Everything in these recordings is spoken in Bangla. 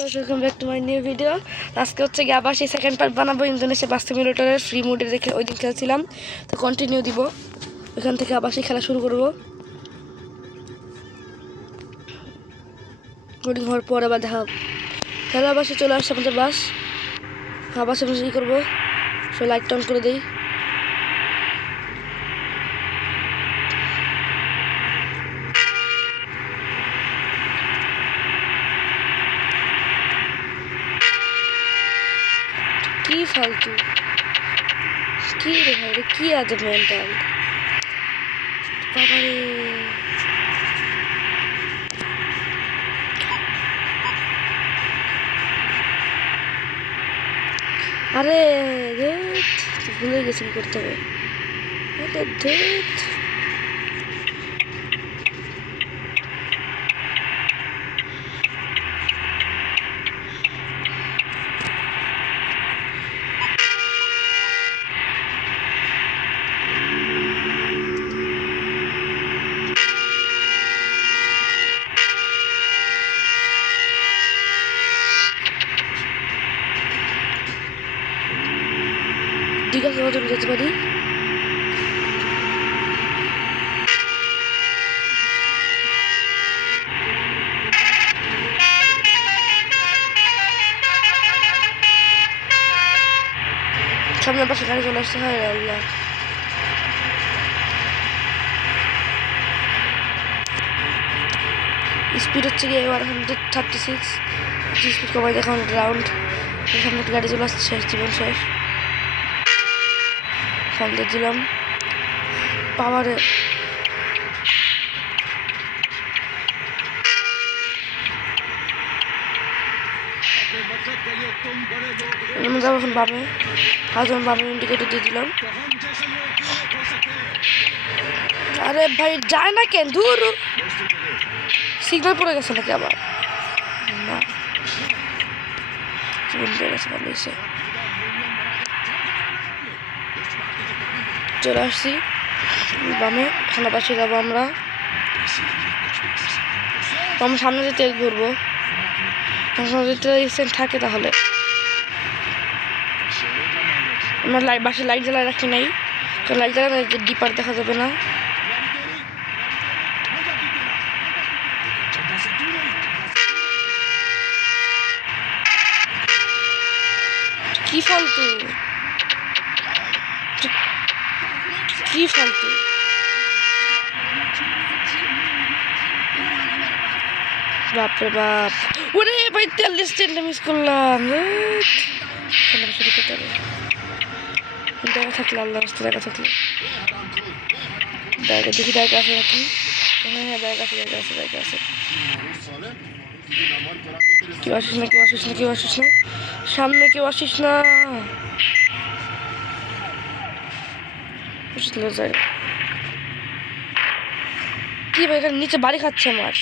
Welcome back to my new video. আজকে হচ্ছে গিয়ে আবার সেই সেকেন্ড পার্ট বানাবো ইন্দোনেশিয়া বাস সিমুলেটরের ফ্রি মোডে দেখে ওই দিন খেলছিলাম, তো কন্টিনিউ দিব। ওইখান থেকে আবার সেই খেলা শুরু করবো। লোডিং হওয়ার পর আবার দেখা খেলা বাসে চলে আসছে আমাদের বাস। আবার সামনে ই করবো, সো লাইট অন করে দিই। কি ফালতু, কি রে ভাই রে, কি আছে মেন্টাল বাবারে। আরে ভুলে গেছি কি করতে হবে। দীঘা কত যেতে পারি? সামনের পাশে গাড়ি চলে আসছে। হায় আল্লাহ, স্পিড হচ্ছে গিয়ে 136, স্পিড কমাই দেখো রাউন্ড। সামনে একটা গাড়ি চলে আসছে, শেষ জীবন শেষ। সামনে দিলাম পাওয়ারে। যাবো এখন বামে, যখন বামে ইন্ডিকেটর দিয়ে দিলাম। আরে ভাই যায় না কেন, দূর সিগন্যাল পড়ে গেছে নাকি আবার? না, জীবন পড়ে গেছে, ভালো হয়েছে। চলে আসছি বামে, খানা পাশে যাবো আমরা। আমার সামনে যে তেল ঘুরবো, যদি থাকে তাহলে। আমরা বাসে লাইট জ্বালায় রাখি নাই, কারণ লাইট জ্বালায় ডিপার দেখা যাবে না। কি ফালতু, কি ফালতু, বাপরে বাপ। ওরে ভাই, তেল স্ট্যান্ডে মিস করলাম। শুরু করতে হবে, দেখা থাকলে আল্লাহ রাস্তা, দেখা থাকলে ব্যাগে দেখি ব্যাগ আছে নাকি। হ্যাঁ ব্যাগ আছে, ব্যাগ আছে, ব্যাগ আছে। কেউ আসিস না, কেউ আসিস না, কেউ আসিস না, সামনে কেউ আসিস না। কি ভাই, এখানে নিচে বাড়ি খাচ্ছে আমার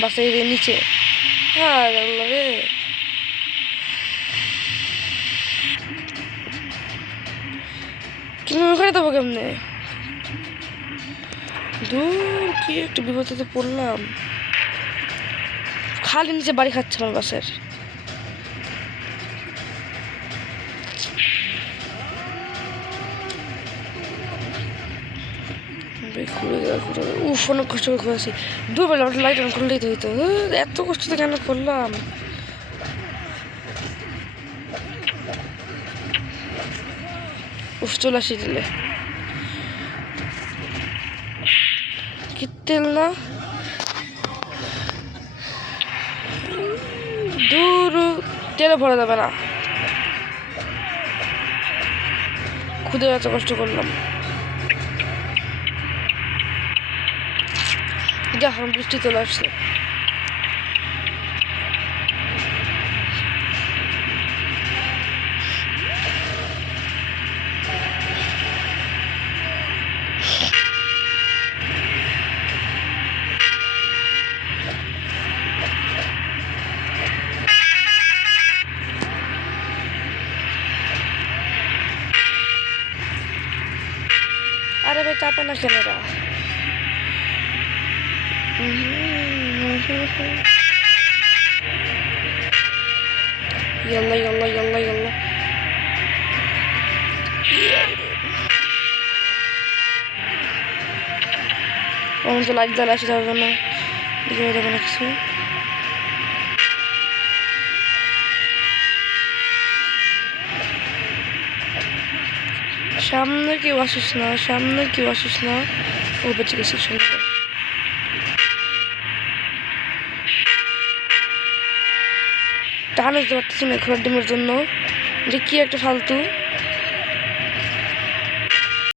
বাসের নিচে। হ্যাঁ রে, কিন্তু ওখানে দেবো কেমনে? দূর, কি একটু বিপদে পড়লাম। খালি নিচে বাড়ি খাচ্ছে আমার বাসের। অনেক কষ্ট করে ঘুরেছি। দুবেলা লাইট অন করলেই তো হইতো, এত কষ্ট তো কেন করলাম? চলে আসি দিলে কি তেল না, দূর তেলে ভরা যাবে না। খুদে এত কষ্ট করলাম, যা এখন বৃষ্টি চলে আসছে। আরে ভাই চাপে না কেন এরা? ইয়াল্লা ইয়াল্লা ইয়াল্লা ইয়াল্লা আমার তো লাইট জ্বালা আসে যাবে না দিকে যাবে না কিছু সামনে কেউ আসিস না ও বেঁচে গেছি সুন্দর টান আসতে পারতেছি না ঘোড়ার ডিমের জন্য এটা কি একটা ফালতু